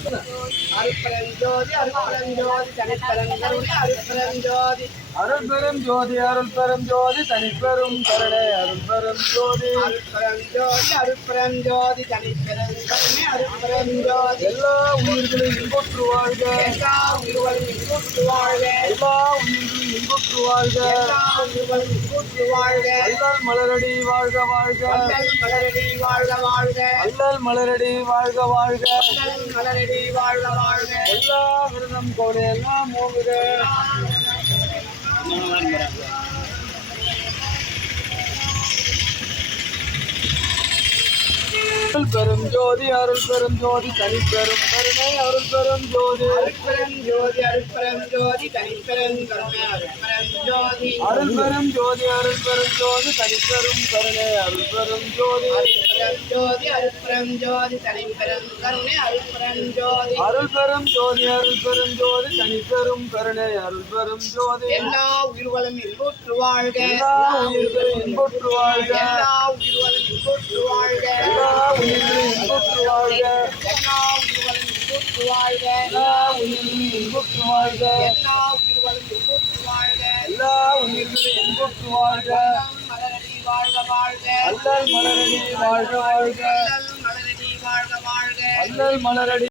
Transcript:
அருட்பெருஞ்சோதி அருட்பெருஞ்சோதி தனிப்பெருங்கருணை அருட்பெருஞ்சோதி அருள்பெரும் ஜோதி அருள்பெரும் ஜோதி தனிப்பெரும் கருணை அருள்பெரும் ஜோதி அருட்பெருஞ்சோதி அருட்பெருஞ்சோதி தனிப்பெருங்கருணை அருட்பெருஞ்சோதி எல்லா உயிர்களும் இன்புற்று வாழ்க எல்லா உயிர்களும் இன்புற்று வாழ்க எல்லா உயிர்களும் இன்புற்று வாழ்க எல்லா உயிர்களும் இன்புற்று வாழ்க அல்லல் மலரடி வாழ்க வாழ்க அல்லல் மலரடி வாழ்க வாழ்க அல்லல் மலரடி வாழ்க வாழ்க அல்லல் மலரடி வாழ்க வாழ்க எல்லா விரதம் கோடை எல்லாம் ஓங்குக அருள்பெரும் ஜோதி அருள்பெரும் ஜோதி தனிப்பெரும் கருணை அருள்பெரும் ஜோதி அருட்பெருஞ்சோதி அருட்பெருஞ்சோதி தனிப்பெருங்கருணை அருட்பெருஞ்சோதி அருள்பெரும் ஜோதி அருள்பெரும் ஜோதி தனிப்பெரும் கருணை அருள்பெரும் ஜோதி அருட்பெருஞ்சோதி அருட்பெருஞ்சோதி தனிப்பெருங்கருணை அருட்பெருஞ்சோதி அருள்பெரும் ஜோதி அருள்பெரும் ஜோதி தனிப்பெரும் கருணை அருள்பெரும் ஜோதி எல்லா உயிர்களும் இன்புற்று வாழ்க எல்லா உயிர்களும் இன்புற்று வாழ்க எல்லா உயிர்களும் இன்புற்று வாழ்க எல்லா உயிர்களும் இன்புற்று வாழ்க எல்லா உயிர்களும் இன்புற்று வாழ்க எல்லா உயிர்களும் இன்புற்று வாழ்க எல்லா உயிர்களும் இன்புற்று வாழ்க எல்லா உயிர்களும் இன்புற்று வாழ்க மலரடி வாழ்க வாழ்க அல்லல் மலரடி வாழ்க வாழ்க மலரடி வாழ்க வாழ்க அல்லல் மலரடி